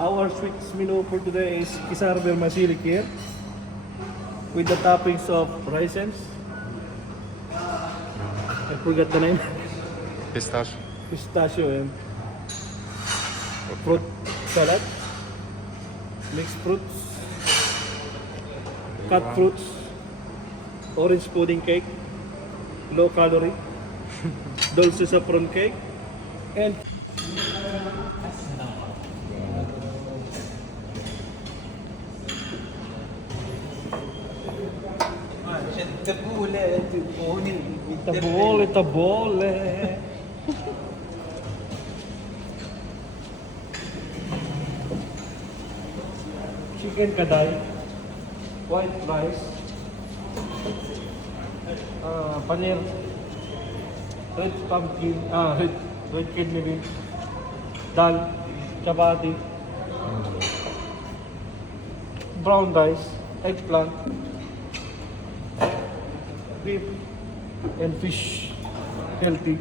Our sweets menu for today is Savor Masili here with the toppings of raisins. I forgot the name. Pistachio. Pistachio and fruit salad, mixed fruits, cut fruits, orange pudding cake, low calorie, dulce saffron cake, and tabole. Chicken kadai, white rice, paneer, red pumpkin, red kidney beans, dal, chapati, brown rice, eggplant, beef and fish, healthy.